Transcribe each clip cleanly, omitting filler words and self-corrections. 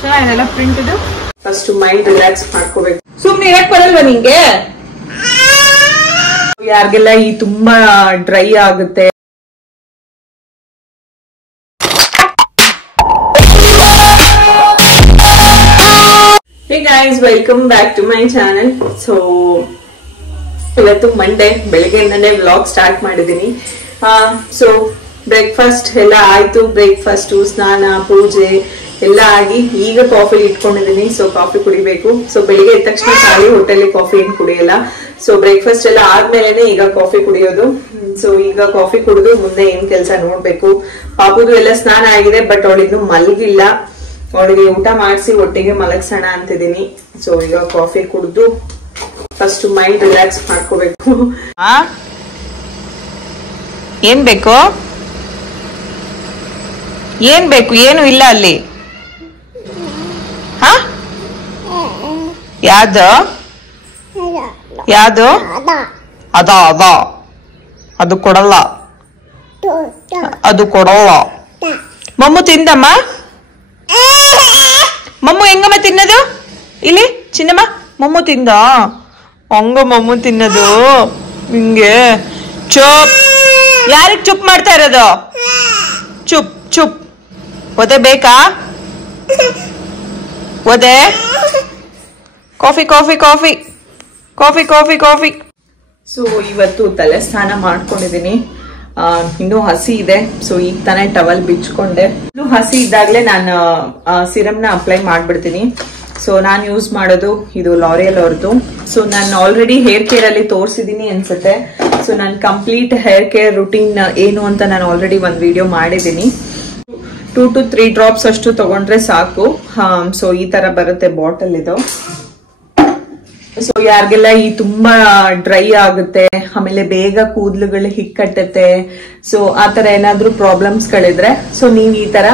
ಚೆನ್ನಾಗಿದೆಲ್ಲ print ಇದು. First mind relax ಮಾಡ್ಕೋಬೇಕು. ಸುಮ್ನೆ ಇರಕ್ ಬರಲ್ವಾ ನಿಂಗೆ? ಯಾರಿಗೆಲ್ಲ ಈ ತುಂಬಾ ಡ್ರೈ ಆಗುತ್ತೆ, Hey guys, welcome back to my channel. So ಇವತ್ತು ಮಂಡೇ, ಬೆಳಗ್ಗೆಯಿಂದನೇ ವ್ಲಾಗ್ ಸ್ಟಾರ್ಟ್ ಮಾಡಿದೀನಿ. ಸೊ ಬ್ರೇಕ್ಫಾಸ್ಟ್ ಎಲ್ಲ ಆಯ್ತು. ಬ್ರೇಕ್ಫಾಸ್ಟ್, ಸ್ನಾನ, ಪೂಜೆ ಎಲ್ಲ ಆಗಿ ಈಗ ಕಾಫಿ ಇಟ್ಕೊಂಡಿದೀನಿ. ಸೊ ಕಾಫಿ ಕುಡಿಬೇಕು. ಸೊ ಬೆಳಿಗ್ಗೆ ಎದ್ದ ತಕ್ಷಣ ಖಾಲಿ ಹೊಟ್ಟೆಲಿ ಕಾಫಿ ಏನು ಕುಡಿಯಲ್ಲ. ಸೊ ಬ್ರೇಕ್ಫಾಸ್ಟ್ ಎಲ್ಲ ಆದ್ಮೇಲೆ ಈಗ ಕಾಫಿ ಕುಡಿಯೋದು. ಸೊ ಈಗ ಕಾಫಿ ಕುಡಿದು ಮುಂದೆ ಏನ್ ಕೆಲಸ ನೋಡ್ಬೇಕು. ಪಾಪುದು ಎಲ್ಲ ಸ್ನಾನ ಆಗಿದೆ, ಬಟ್ ಅವಳಿನ್ನು ಮಲಗಿಲ್ಲ. ಅವಳಿಗೆ ಊಟ ಮಾಡಿಸಿ ಒಟ್ಟಿಗೆ ಮಲಗ್ಸೋಣ ಅಂತಿದ್ದೀನಿ. ಸೊ ಈಗ ಕಾಫಿ ಕುಡಿದು ಫಸ್ಟ್ ಮೈಂಡ್ ರಿಲ್ಯಾಕ್ಸ್ ಮಾಡ್ಕೋಬೇಕು. ಏನ್ ಬೇಕು? ಏನ್ ಬೇಕು? ಏನು ಇಲ್ಲ ಅಲ್ಲಿ. ಯಾವ್ದು ಯಾವ್ದು? ಅದ ಅದ ಅದು ಕೊಡಲ್ಲ, ಅದು ಕೊಡಲ್ಲ. ಮಮ್ಮು ತಿಂದಮ್ಮ? ಮಮ್ಮು ಹೆಂಗಮ್ಮ ತಿನ್ನೋದು? ಇಲ್ಲಿ ಚಿನ್ನಮ್ಮ ಮಮ್ಮು ತಿಂದ? ಹಂಗ ಮಮ್ಮು ತಿನ್ನೋದು ಹಿಂಗೆ. ಚುಪ್. ಯಾರಿಗೆ ಚುಪ್ ಮಾಡ್ತಾ ಇರೋದು? ಚುಪ್ ಚುಪ್. ಒದೆ ಬೇಕಾ? ಒದೆ? Coffee coffee coffee coffee coffee coffee. So ಇವತ್ತು ತಲೆ ಸ್ನಾನ ಮಾಡ್ಕೊಂಡಿದೀನಿ. ಇನ್ನೂ ಹಸಿ ಇದೆ. ಸೊ ಈಗ ತಾನೇ ಟವಲ್ ಬಿಚ್ಕೊಂಡೆ. ಇನ್ನು ಹಸಿ ಇದ್ದಾಗ್ಲೇ ನಾನು ಸಿರಮ್ನ ಅಪ್ಲೈ ಮಾಡ್ಬಿಡ್ತೀನಿ. ಸೊ ನಾನು ಯೂಸ್ ಮಾಡೋದು ಇದು ಲಾರಿಯಲ್ ಅವ್ರದ್ದು. ಸೊ ನಾನು ಆಲ್ರೆಡಿ ಹೇರ್ ಕೇರ್ ಅಲ್ಲಿ ತೋರಿಸಿದೀನಿ ಅನ್ಸುತ್ತೆ. ಸೊ ನಾನು ಕಂಪ್ಲೀಟ್ ಹೇರ್ ಕೇರ್ ರುಟೀನ್ ಏನು ಅಂತ ನಾನು ಆಲ್ರೆಡಿ ಒಂದು ವಿಡಿಯೋ ಮಾಡಿದ್ದೀನಿ. 2 to 3 ಡ್ರಾಪ್ಸ್ ಅಷ್ಟು ತಗೊಂಡ್ರೆ ಸಾಕು. ಸೊ ಈ ತರ ಬರುತ್ತೆ ಬಾಟಲ್ ಇದು. ಸೊ ಯಾರಿಗೆಲ್ಲ ಈ ತುಂಬಾ ಡ್ರೈ ಆಗುತ್ತೆ, ಆಮೇಲೆ ಬೇಗ ಕೂದಲುಗಳು ಹಿಕ್ಕಟ್ಟುತ್ತೆ, ಸೊ ಆತರ ಏನಾದ್ರೂ ಪ್ರಾಬ್ಲಮ್ಸ್ ಗಳಿದ್ರೆ, ಸೊ ನೀವ್ ಈ ತರ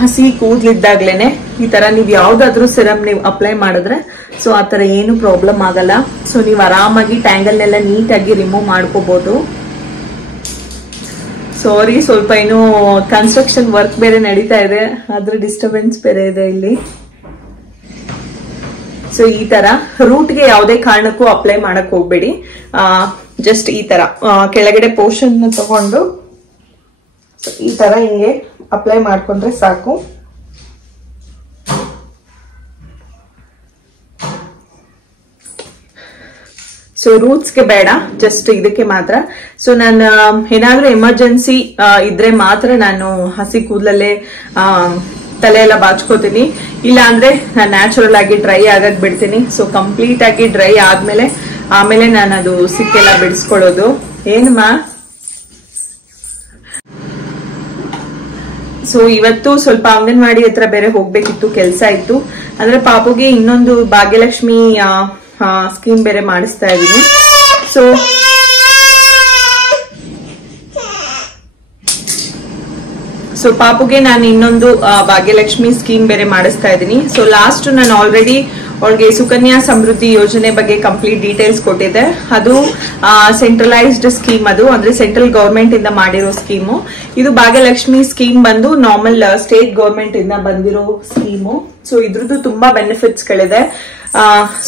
ಹಸಿ ಕೂದ್ಲಿದ್ದಾಗ್ಲೇನೆ ಈ ತರ ನೀವ್ ಯಾವ್ದಾದ್ರು ಸಿರಮ್ ನೀವು ಅಪ್ಲೈ ಮಾಡಿದ್ರೆ ಸೊ ಆತರ ಏನು ಪ್ರಾಬ್ಲಮ್ ಆಗಲ್ಲ. ಸೊ ನೀವ್ ಆರಾಮಾಗಿ ಟ್ಯಾಂಗಲ್ನೆಲ್ಲ ನೀಟಾಗಿ ರಿಮೂವ್ ಮಾಡ್ಕೋಬಹುದು. ಸಾರಿ, ಸ್ವಲ್ಪ ಏನೋ ಕನ್ಸ್ಟ್ರಕ್ಷನ್ ವರ್ಕ್ ಬೇರೆ ನಡೀತಾ ಇದೆ, ಅದ್ರ ಡಿಸ್ಟರ್ಬೆನ್ಸ್ ಬೇರೆ ಇದೆ ಇಲ್ಲಿ. ಸೊ ಈ ತರ ರೂಟ್ಗೆ ಯಾವುದೇ ಕಾರಣಕ್ಕೂ ಅಪ್ಲೈ ಮಾಡಕ್ ಹೋಗ್ಬೇಡಿ. ಜಸ್ಟ್ ಈ ತರ ಕೆಳಗಡೆ ಪೋರ್ಷನ್ ತಗೊಂಡು ಈ ತರ ಹಿಂಗೆ ಅಪ್ಲೈ ಮಾಡ್ಕೊಂಡ್ರೆ ಸಾಕು. ಸೊ ರೂಟ್ಸ್ಗೆ ಬೇಡ, ಜಸ್ಟ್ ಇದಕ್ಕೆ ಮಾತ್ರ. ಸೊ ನಾನು ಏನಾದ್ರೂ ಎಮರ್ಜೆನ್ಸಿ ಇದ್ರೆ ಮಾತ್ರ ನಾನು ಹಸಿ ಕೂದಲಲ್ಲೇ ತಲೆ ಎಲ್ಲ ಬಾಚ್ಕೋತೀನಿ. ಇಲ್ಲ ಅಂದ್ರೆ ನಾನು ನ್ಯಾಚುರಲ್ ಆಗಿ ಡ್ರೈ ಆಗಕ್ ಬಿಡ್ತೀನಿ. ಸೊ ಕಂಪ್ಲೀಟ್ ಆಗಿ ಡ್ರೈ ಆದ್ಮೇಲೆ ಆಮೇಲೆ ನಾನು ಅದು ಸಿಕ್ಕೆಲ್ಲ ಬಿಡಿಸ್ಕೊಳ್ಳೋದು. ಏನಮ್ಮ? ಸೊ ಇವತ್ತು ಸ್ವಲ್ಪ ಅಂಗನವಾಡಿ ಹತ್ರ ಬೇರೆ ಹೋಗ್ಬೇಕಿತ್ತು, ಕೆಲ್ಸ ಇತ್ತು. ಅಂದ್ರೆ ಪಾಪುಗೆ ಇನ್ನೊಂದು ಭಾಗ್ಯಲಕ್ಷ್ಮಿ ಸ್ಕೀಮ್ ಬೇರೆ ಮಾಡಿಸ್ತಾ ಇದೀನಿ. ಸೊ ಪಾಪುಗೆ ನಾನು ಇನ್ನೊಂದು ಭಾಗ್ಯಲಕ್ಷ್ಮಿ ಸ್ಕೀಮ್ ಬೇರೆ ಮಾಡಿಸ್ತಾ ಇದ್ದೀನಿ. ಸೊ ಲಾಸ್ಟ್ ನಾನು ಆಲ್ರೆಡಿ ಅವಳಿಗೆ ಸುಕನ್ಯಾ ಸಮೃದ್ಧಿ ಯೋಜನೆ ಬಗ್ಗೆ ಕಂಪ್ಲೀಟ್ ಡೀಟೇಲ್ಸ್ ಕೊಟ್ಟಿದ್ದೆ. ಅದು ಸೆಂಟ್ರಲೈಸ್ಡ್ ಸ್ಕೀಮ್, ಅದು ಅಂದ್ರೆ ಸೆಂಟ್ರಲ್ ಗವರ್ಮೆಂಟ್ ಇಂದ ಮಾಡಿರೋ ಸ್ಕೀಮು. ಇದು ಭಾಗ್ಯಲಕ್ಷ್ಮಿ ಸ್ಕೀಮ್ ಬಂದು ನಾರ್ಮಲ್ ಸ್ಟೇಟ್ ಗವರ್ಮೆಂಟ್ ಇಂದ ಬಂದಿರೋ ಸ್ಕೀಮು. ಸೊ ಇದ್ರದ್ದು ತುಂಬಾ ಬೆನಿಫಿಟ್ಸ್ ಗಳಿದೆ.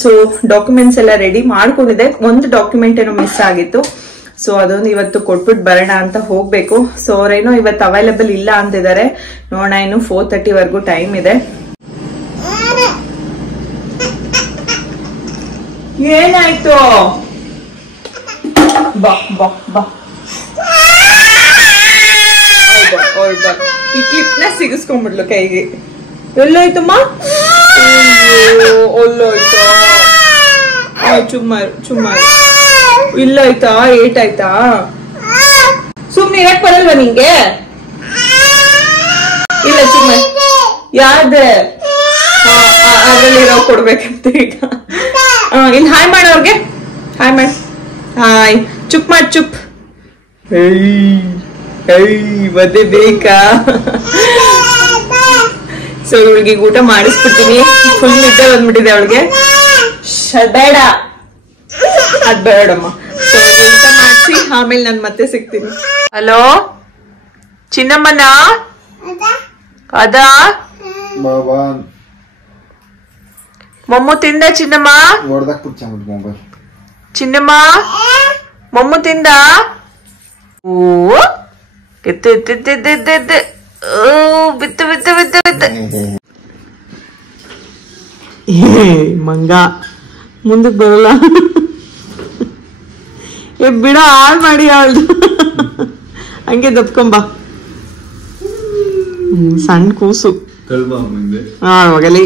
ಸೊ ಡಾಕ್ಯುಮೆಂಟ್ಸ್ ಎಲ್ಲ ರೆಡಿ ಮಾಡ್ಕೊಂಡಿದೆ. ಒಂದು ಡಾಕ್ಯುಮೆಂಟ್ ಏನೋ ಮಿಸ್ ಆಗಿತ್ತು. ಸೊ ಅದೊಂದು ಇವತ್ತು ಕೊಟ್ಬಿಟ್ಟು ಬರೋಣ ಅಂತ ಹೋಗ್ಬೇಕು. ಸೊ ಅವ್ರೇನೋ ಇವತ್ತು ಅವೈಲೇಬಲ್ ಇಲ್ಲ ಅಂತಿದ್ದಾರೆ. ನೋಡೋಣ, ಇನ್ನು 4:30 ವರೆಗೂ ಟೈಮ್ ಇದೆ. ಏನಾಯ್ತು? ಬಾ ಬಾ ಬಾ. ಈ ಕ್ಲಿಪ್ ನ ಸಿಗಿಸ್ಕೊಂಡ್ಬಿಡ್ಲು ಕೈಗೆ. ಎಲ್ಲೋಯ್ತಮ್ಮ? ಒಲ್ಲೋಯ್ತು. ಚುಮ್ಮಾರು ಚುಮ್ಮಾರು. ಇಲ್ಲ ಆಯ್ತಾ? ಏಟಾಯ್ತಾ? ಸುಮ್ನೆ ಇರಕ್ ಬರಲ್ವಾ ನಿಂಗೆ? ಇಲ್ಲ ಚುಮ್ಮ. ಯಾವ್ದೆ ಅದ್ರಲ್ಲಿ ನಾವು ಕೊಡ್ಬೇಕಂತ ಈಗ. ಇನ್ ಹಾಯ್ ಮಾಡೋರ್ಗೆ. ಹಾಯ್ ಮಾಡಿ. ಹಾಯ್. ಚುಪ್ ಮಾಡಿ ಚುಪ್. ಮದ್ದೆ ಬೇಕಾ? ಸೊ ಇವಳಿಗೆ ಊಟ ಮಾಡಿಸ್ಬಿಡ್ತೀನಿ. ಫುಲ್ ನಿದ್ದೆ ಬಂದ್ಬಿಟ್ಟಿದೆ ಅವಳಿಗೆ. ಬೇಡ, ಅದ್ ಬೇಡಮ್ಮ. ಸೊ ಊಟ ಮಾಡಿಸಿ ಆಮೇಲೆ ನಾನು ಮತ್ತೆ ಸಿಗ್ತೀನಿ. ಹಲೋ ಚಿನ್ನಮ್ಮನ? ಅದಾ ಮೊಮ್ಮು ತಿಂದ ಚಿನ್ನಮ್ಮ ಚಿನ್ನಮ್ಮ ಮೊಮ್ಮು ತಿಂದ ಓ ಎತ್ತು ಎತ್ತು ಎತ್ತು ಎತ್ತು ಎತ್ತು ಎತ್ತು ಬಿತ್ತು ಬಿತ್ತು ಬಿತ್ತು ಬಿತ್ತು ಮಂಗ ಮುಂದಕ್ಕೆ ಬರಲ್ಲ ಬಿಡ ಹಾಳು ಮಾಡಿ ಅವಳ್ದು ಹಂಗೆ ದಪ್ಕೊಂಬ ಸಣ್ಣ ಕೂಸು ಹೋಗಲಿ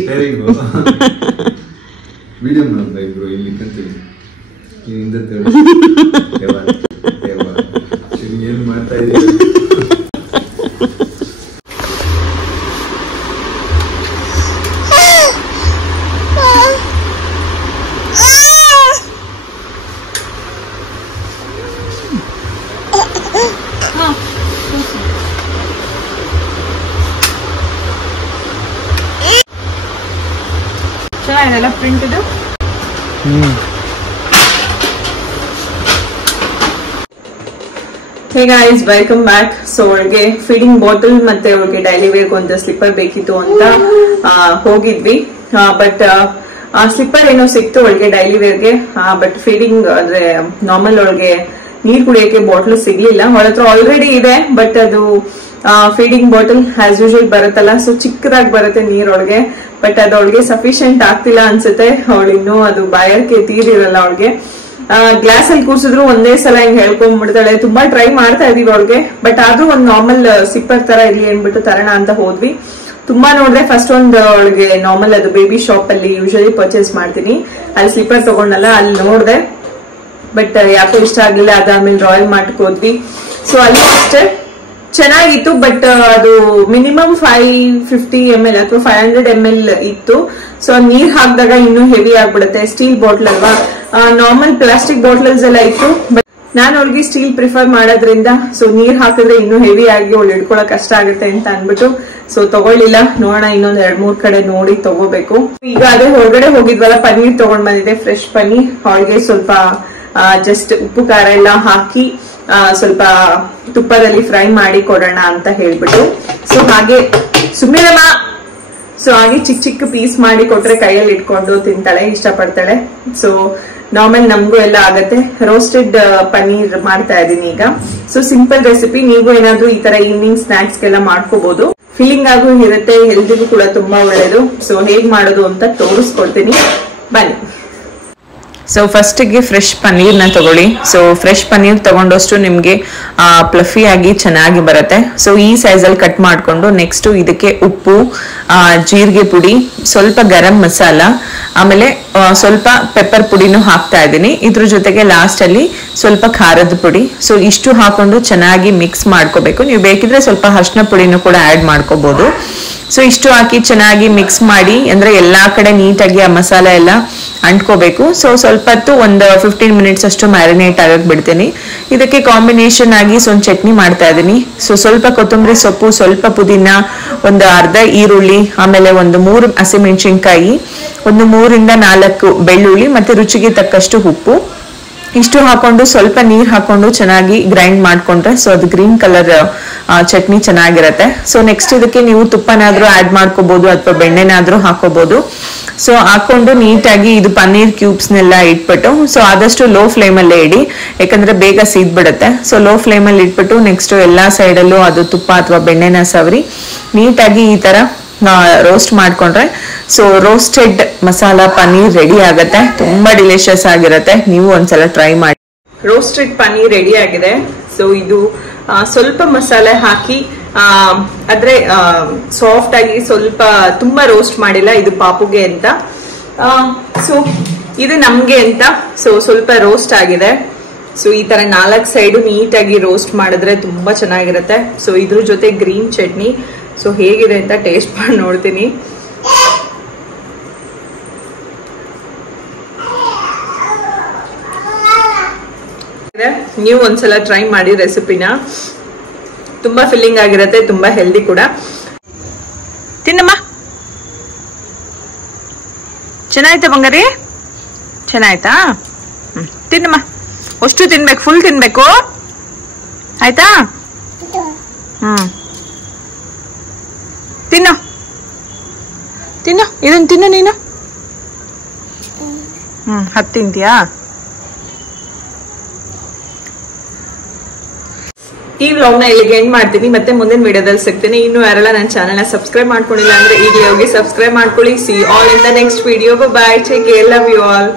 ಚೆನ್ನಾಗಿದೆಲ್ಲ ಪ್ರಿಂಟ್ ಇದು hey guys welcome back so ಅವಳಿಗೆ ಫೀಡಿಂಗ್ ಬಾಟಲ್ ಮತ್ತೆ ಅವಳಿಗೆ ಡೈಲಿ ವೇರ್ ಒಂದು ಸ್ಲಿಪ್ಪರ್ ಬೇಕಿತ್ತು ಅಂತ ಹೋಗಿದ್ವಿ ಬಟ್ ಆ ಸ್ಲಿಪ್ಪರ್ ಏನೋ ಸಿಕ್ತು ಅವಳಿಗೆ ಡೈಲಿ ವೇರ್ಗೆ ಬಟ್ ಫೀಡಿಂಗ್ ಅಂದ್ರೆ ನಾರ್ಮಲ್ ಅವಳಿಗೆ ನೀರ್ ಕುಡಿಯೋಕೆ ಬಾಟಲ್ ಸಿಗ್ಲಿಲ್ಲ ಅವಳ ಹತ್ರ ಆಲ್ರೆಡಿ ಇದೆ ಬಟ್ ಅದು ಫೀಡಿಂಗ್ ಬಾಟಲ್ ಆಸ್ ಯೂಶುವಲ್ ಬರುತ್ತಲ್ಲ ಸೊ ಚಿಕ್ಕದಾಗಿ ಬರುತ್ತೆ ನೀರೊಳಗೆ ಬಟ್ ಅದು ಅವಳಿಗೆ ಸಫಿಶಿಯಂಟ್ ಆಗ್ತಿಲ್ಲ ಅನ್ಸುತ್ತೆ ಅವಳು ಇನ್ನೂ ಅದು ಬಾಯಕ್ಕೆ ತೀರಿರಲ್ಲ ಅವಳಿಗೆ ಗ್ಲಾಸ್ ಅಲ್ಲಿ ಕೂರ್ಸಿದ್ರು ಒಂದೇ ಸಲ ಹಿಂಗ್ ಹೇಳ್ಕೊಂಡ್ಬಿಡ್ತಾಳೆ ತುಂಬಾ ಟ್ರೈ ಮಾಡ್ತಾ ಇದೀವಿ ಅವಳಿಗೆ ಬಟ್ ಆದ್ರೂ ಒಂದ್ ನಾರ್ಮಲ್ ಸಿಪ್ಪರ್ ತರ ಇಲ್ಲಿ ಏನ್ಬಿಟ್ಟು ತರೋಣ ಅಂತ ಹೋದ್ವಿ ತುಂಬಾ ನೋಡಿದ್ರೆ ಫಸ್ಟ್ ಒಂದು ಅವಳಿಗೆ ನಾರ್ಮಲ್ ಅದು ಬೇಬಿ ಶಾಪ್ ಅಲ್ಲಿ ಯೂಶಲಿ ಪರ್ಚೇಸ್ ಮಾಡ್ತೀನಿ ಅಲ್ಲಿ ಸ್ಲಿಪ್ಪರ್ ತಗೊಂಡಲ್ಲ ಅಲ್ಲಿ ನೋಡ್ದೆ ಬಟ್ ಯಾಕೋ ಇಷ್ಟ ಆಗ್ಲಿಲ್ಲ ಅದಾದ್ಮೇಲೆ ರಾಯಲ್ ಮಾರ್ಟ್ಗೆ ಹೋದ್ವಿ ಸೊ ಅಲ್ಲಿ ಅಷ್ಟೇ ಚೆನ್ನಾಗಿತ್ತು ಬಟ್ ಅದು ಮಿನಿಮಮ್ 550 ml ಅಥವಾ 500 ml ಇತ್ತು ಸೊ ನೀರ್ ಹಾಕಿದಾಗ ಇನ್ನೂ ಹೆವಿ ಆಗ್ಬಿಡುತ್ತೆ ಸ್ಟೀಲ್ ಬಾಟ್ಲ್ ಅಲ್ವಾ ನಾರ್ಮಲ್ ಪ್ಲಾಸ್ಟಿಕ್ ಬಾಟ್ಲ್ಸ್ ಎಲ್ಲ ಇತ್ತು ಬಟ್ ನಾನು ಅವ್ಳಿಗೆ ಸ್ಟೀಲ್ ಪ್ರಿಫರ್ ಮಾಡೋದ್ರಿಂದ ಸೊ ನೀರ್ ಹಾಕಿದ್ರೆ ಇನ್ನೂ ಹೆವಿ ಆಗಿ ಅವಳು ಹಿಡ್ಕೊಳಕ್ ಕಷ್ಟ ಆಗುತ್ತೆ ಅಂತ ಅನ್ಬಿಟ್ಟು ಸೊ ತಗೊಳ್ಳಿಲ್ಲ ನೋಡೋಣ ಇನ್ನೊಂದ್ 2-3 ಕಡೆ ನೋಡಿ ತಗೋಬೇಕು ಈಗ ಅದೇ ಹೊರಗಡೆ ಹೋಗಿದ್ವಲ್ಲ ಪನ್ನೀರ್ ತಗೊಂಡ್ ಬಂದಿದೆ ಫ್ರೆಶ್ ಪನ್ನೀರ್ ಅವಳಿಗೆ ಸ್ವಲ್ಪ ಜಸ್ಟ್ ಉಪ್ಪು ಖಾರ ಎಲ್ಲ ಹಾಕಿ ಸ್ವಲ್ಪ ತುಪ್ಪದಲ್ಲಿ ಫ್ರೈ ಮಾಡಿ ಕೊಡೋಣ ಅಂತ ಹೇಳ್ಬಿಟ್ಟು ಸೊ ಹಾಗೆ ಸುಮ್ಮನೆ ಸೊ ಹಾಗೆ ಚಿಕ್ಕ ಚಿಕ್ಕ ಪೀಸ್ ಮಾಡಿ ಕೊಟ್ರೆ ಕೈಯಲ್ಲಿ ಇಟ್ಕೊಂಡು ತಿಂತಾಳೆ ಇಷ್ಟಪಡ್ತಾಳೆ ಸೊ ನಾರ್ಮಲ್ ನಮಗೂ ಎಲ್ಲ ಆಗತ್ತೆ ರೋಸ್ಟೆಡ್ ಪನ್ನೀರ್ ಮಾಡ್ತಾ ಇದೀನಿ ಈಗ ಸೊ ಸಿಂಪಲ್ ರೆಸಿಪಿ ನೀವು ಏನಾದ್ರೂ ಈ ತರ ಈವ್ನಿಂಗ್ ಸ್ನಾಕ್ಸ್ ಗೆಲ್ಲ ಮಾಡ್ಕೋಬಹುದು ಫೀಲಿಂಗ್ ಆಗೂ ಇರುತ್ತೆ ಹೆಲ್ದಿಗೂ ಕೂಡ ತುಂಬಾ ಒಳ್ಳೇದು ಸೊ ಹೇಗ್ ಮಾಡೋದು ಅಂತ ತೋರಿಸ್ಕೊಡ್ತೀನಿ ಬನ್ನಿ ಸೊ ಫಸ್ಟಿಗೆ ಫ್ರೆಶ್ ಪನ್ನೀರ್ನ ತಗೊಳ್ಳಿ ಸೊ ಫ್ರೆಶ್ ಪನ್ನೀರ್ ತಗೊಂಡಷ್ಟು ನಿಮಗೆ ಪ್ಲಫಿ ಆಗಿ ಚೆನ್ನಾಗಿ ಬರುತ್ತೆ ಸೊ ಈ ಸೈಜಲ್ಲಿ ಕಟ್ ಮಾಡಿಕೊಂಡು ನೆಕ್ಸ್ಟ್ ಇದಕ್ಕೆ ಉಪ್ಪು ಜೀರಿಗೆ ಪುಡಿ ಸ್ವಲ್ಪ ಗರಂ ಮಸಾಲ ಆಮೇಲೆ ಸ್ವಲ್ಪ ಪೆಪ್ಪರ್ ಪುಡಿನೂ ಹಾಕ್ತಾ ಇದ್ದೀನಿ ಇದ್ರ ಜೊತೆಗೆ ಲಾಸ್ಟ್ ಅಲ್ಲಿ ಸ್ವಲ್ಪ ಖಾರದ ಪುಡಿ ಸೊ ಇಷ್ಟು ಹಾಕೊಂಡು ಚೆನ್ನಾಗಿ ಮಿಕ್ಸ್ ಮಾಡ್ಕೋಬೇಕು ನೀವು ಬೇಕಿದ್ರೆ ಸ್ವಲ್ಪ ಅರಿಶಿನ ಪುಡಿನೂ ಕೂಡ ಆಡ್ ಮಾಡ್ಕೋಬಹುದು ಸೊ ಇಷ್ಟು ಹಾಕಿ ಚೆನ್ನಾಗಿ ಮಿಕ್ಸ್ ಮಾಡಿ ಅಂದ್ರೆ ಎಲ್ಲಾ ಕಡೆ ನೀಟಾಗಿ ಆ ಮಸಾಲೆ ಎಲ್ಲ ಅಂಟ್ಕೋಬೇಕು ಸೊ ಸ್ವಲ್ಪ ಹೊತ್ತು ಒಂದು 15 ಮಿನಿಟ್ಸ್ ಅಷ್ಟು ಮ್ಯಾರಿನೇಟ್ ಆಗಕ್ ಬಿಡ್ತೀನಿ ಇದಕ್ಕೆ ಕಾಂಬಿನೇಷನ್ ಆಗಿ ಒಂದು ಚಟ್ನಿ ಮಾಡ್ತಾ ಇದೀನಿ ಸೊ ಸ್ವಲ್ಪ ಕೊತ್ತಂಬರಿ ಸೊಪ್ಪು ಸ್ವಲ್ಪ ಪುದೀನ ಒಂದು ಅರ್ಧ ಈರುಳ್ಳಿ ಆಮೇಲೆ ಒಂದು 3 ಹಸಿಮೆಣಸಿನಕಾಯಿ ಒಂದು 3-4 ಬೆಳ್ಳುಳ್ಳಿ ಮತ್ತೆ ರುಚಿಗೆ ತಕ್ಕಷ್ಟು ಉಪ್ಪು ಇಷ್ಟು ಹಾಕೊಂಡು ಸ್ವಲ್ಪ ನೀರ್ ಹಾಕೊಂಡು ಚೆನ್ನಾಗಿ ಗ್ರೈಂಡ್ ಮಾಡ್ಕೊಂಡ್ರೆ ಸೊ ಅದು ಗ್ರೀನ್ ಕಲರ್ ಚಟ್ನಿ ಚೆನ್ನಾಗಿರತ್ತೆ ಸೊ ನೆಕ್ಸ್ಟ್ ಇದಕ್ಕೆ ನೀವು ತುಪ್ಪನಾದ್ರೂ ಆಡ್ ಮಾಡ್ಕೋಬಹುದು ಅಥವಾ ಬೆಣ್ಣೆನಾದ್ರೂ ಹಾಕೋಬಹುದು ಸೊ ಹಾಕೊಂಡು ನೀಟಾಗಿ ಇದು ಪನ್ನೀರ್ ಕ್ಯೂಬ್ಸ್ನೆಲ್ಲ ಇಟ್ಬಿಟ್ಟು ಸೊ ಆದಷ್ಟು ಲೋ ಫ್ಲೇಮ್ ಅಲ್ಲೇ ಇಡಿ ಯಾಕಂದ್ರೆ ಬೇಗ ಸೀದ್ಬಿಡುತ್ತೆ ಸೊ ಲೋ ಫ್ಲೇಮ್ ಅಲ್ಲಿ ಇಟ್ಬಿಟ್ಟು ನೆಕ್ಸ್ಟ್ ಎಲ್ಲಾ ಸೈಡಲ್ಲೂ ಅದು ತುಪ್ಪ ಅಥವಾ ಬೆಣ್ಣೆನ ಸವರಿ ನೀಟಾಗಿ ಈ ತರ ರೋಸ್ಟ್ ಮಾಡ್ಕೊಂಡ್ರೆ so roasted masala paneer ready ಆಗತ್ತೆ ತುಂಬಾ ಡಿಲಿಷಿಯಸ್ ಆಗಿರತ್ತೆ ನೀವು ಒಂದ್ಸಲ ಟ್ರೈ ಮಾಡಿ ರೋಸ್ಟೆಡ್ ಪನ್ನೀರ್ ರೆಡಿ ಆಗಿದೆ ಸೊ ಇದು ಸ್ವಲ್ಪ ಮಸಾಲೆ ಹಾಕಿ ಆದ್ರೆ ಸಾಫ್ಟ್ ಆಗಿ ಸ್ವಲ್ಪ ತುಂಬಾ ರೋಸ್ಟ್ ಮಾಡಿಲ್ಲ ಇದು ಪಾಪುಗೆ ಅಂತ ಸೊ ಇದು ನಮ್ಗೆ ಅಂತ ಸೊ ಸ್ವಲ್ಪ ರೋಸ್ಟ್ ಆಗಿದೆ ಸೊ ಈ ತರ 4 ಸೈಡು ನೀಟಾಗಿ ರೋಸ್ಟ್ ಮಾಡಿದ್ರೆ ತುಂಬಾ ಚೆನ್ನಾಗಿರುತ್ತೆ ಸೊ ಇದ್ರ ಜೊತೆ ಗ್ರೀನ್ ಚಟ್ನಿ ಸೊ ಹೇಗಿದೆ ಅಂತ ಟೇಸ್ಟ್ ಮಾಡಿ ನೋಡ್ತೀನಿ ನೀವು ಒಂದ್ಸಲ ಟ್ರೈ ಮಾಡಿ ರೆಸಿಪಿನ ತುಂಬಾ ಫಿಲ್ಲಿಂಗ್ ಆಗಿರುತ್ತೆ ತುಂಬಾ ಹೆಲ್ದಿ ಕೂಡ ತಿನ್ನಮ್ಮ ಚೆನ್ನಾಯ್ತಾ ಬಂಗಾರಿ ಚೆನ್ನಾಯ್ತಾ ತಿನ್ನಮ್ಮ ಅಷ್ಟು ತಿನ್ಬೇಕು ಫುಲ್ ತಿನ್ಬೇಕು ಆಯ್ತಾ ತಿನ್ನು ತಿನ್ನು, ಇದನ್ನ ತಿನ್ನು ನೀನು. ಹತ್ತು ತಿಂತೀಯಾ? ಈ ವ್ಲಾಗ್ನ ಇಲ್ಲಿಗೆ ಎಂಡ್ ಮಾಡ್ತೀನಿ. ಮತ್ತೆ ಮುಂದಿನ ವಿಡಿಯೋದಲ್ಲಿ ಸಿಗ್ತೀನಿ. ಇನ್ನು ಯಾರೆಲ್ಲ ನನ್ನ ಚಾನೆಲ್ನ ಸಬ್ಸ್ಕ್ರೈಬ್ ಮಾಡ್ಕೊಂಡಿಲ್ಲ ಅಂದ್ರೆ ಈಗಲೇ ಹೋಗಿ ಸಬ್ಸ್ಕ್ರೈಬ್ ಮಾಡ್ಕೊಳ್ಳಿ. See all in the next video. Bye, take care, love you all.